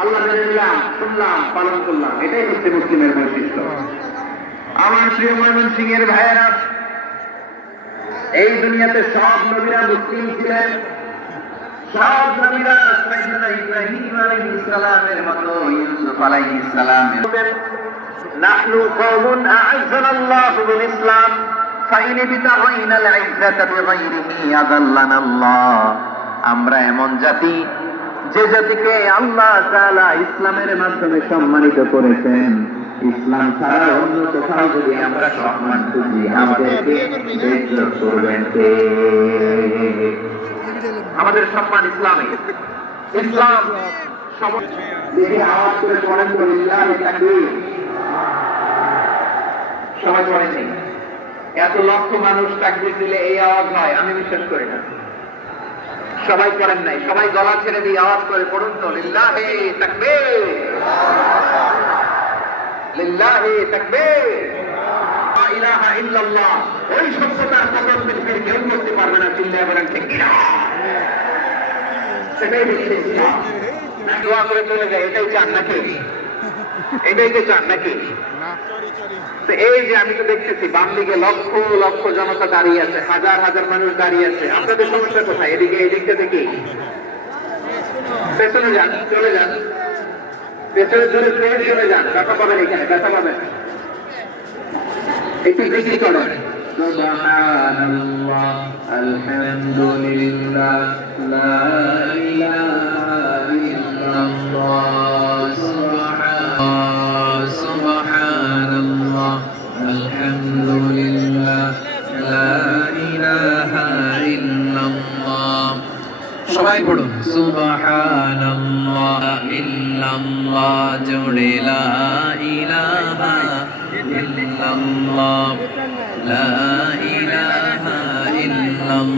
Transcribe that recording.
আল্লাহ মেনে নিলাম, শুনলাম, পালন করলাম। এটাই হচ্ছে মুসলিমের বৈশিষ্ট্য। আমার প্রিয় ময়মনসিংহের ভাইয়েরা, এই দুনিয়াতে সব নবীরা মুসলিম ছিলেন। সব নবীরা সাইয়েদনা ইব্রাহিম আলাইহিস সালামের মতো, ইউসুফ আলাইহিস সালামের নাহনু কওমুন আ'আজ্জানাল্লাহু বিল ইসলাম ফাইন বিতাগাইনাল ইজ্জাতা বিগাইরিহি আযাল্লানাল্লাহ। আমরা এমন জাতি, যে জাতিকে আল্লাহ তাআলা ইসলামের মাধ্যমে সম্মানিত করেছেন। ইসলাম ছাড়া অন্য কোথাও যদি আমরা সম্মান খুঁজি, আমাদেরকে বেইজ্জত করবেন কে? আমাদের সম্মান ইসলামে। ইসলাম দেখে আওয়াজ করে পড়েন তো, লিল্লাহি তাকবীর। সবাই পড়েনি? এত লক্ষ মানুষ তাকবীর দিলে এই আওয়াজ হয়? আমি বিশ্বাস করি না। সবাই করেন নাই। সবাই গলা ছেড়ে দিয়ে আওয়াজ করে পড়ুন তো, লিল্লাহি তাকবীর, লিল্লাহি তাকবীর, লা ইলাহা ইল্লাল্লাহ। ওই সত্যতার পতন পৃথিবীর কেউ করতে পারবে না। চিল্লায় বলেন ঠিক কিনা? সেটাই হচ্ছে ইসলাম। দোয়া করে চলে যায়, এটাই চান নাকি? এটাই তো চান নাকি? তো এই যে আমি তো দেখতেছি বাম দিকে লক্ষ লক্ষ জনতা দাঁড়িয়ে আছে, হাজার হাজার মানুষ দাঁড়িয়ে আছে। আপনাদের সমস্যা কোথায়? এদিকে, এই দিকটা দেখি। পেছনে যান, চলে যান, পেছনে ধরে ট্রেন চলে যান। ব্যথা পাবেন, এখানে ব্যথা পাবেন। একটু বেশি করেন। সুবহানাল্লাহ, আলহামদুলিল্লাহ, লা ইলাহা ইল্লাল্লাহ, সুবহানাল্লাহ, আলহামদুলিল্লাহ, লা ইলাহা ইল্লাল্লাহ। সবাই পড়ুন সুবহানাল্লাহ, ইল্লাল্লাহ, জোড়ে লা ইলাহা ইল্লাল্লাহ, লা ইলাহা ইল্লাল্লাহ।